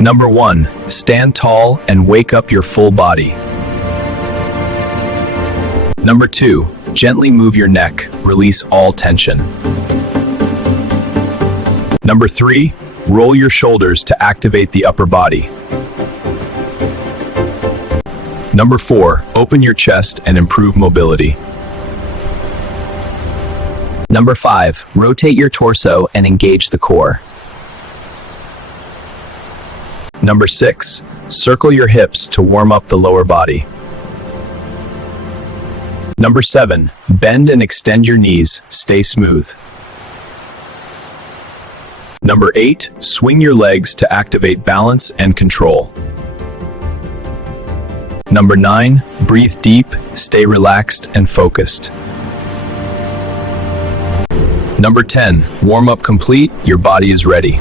Number 1. Stand tall and wake up your full body. Number 2. Gently move your neck, release all tension. Number 3. Roll your shoulders to activate the upper body. Number 4. Open your chest and improve mobility. Number 5. Rotate your torso and engage the core. Number 6. Circle your hips to warm up the lower body. Number 7. Bend and extend your knees, stay smooth. Number 8. Swing your legs to activate balance and control. Number 9. Breathe deep, stay relaxed and focused. Number 10. Warm up complete, your body is ready.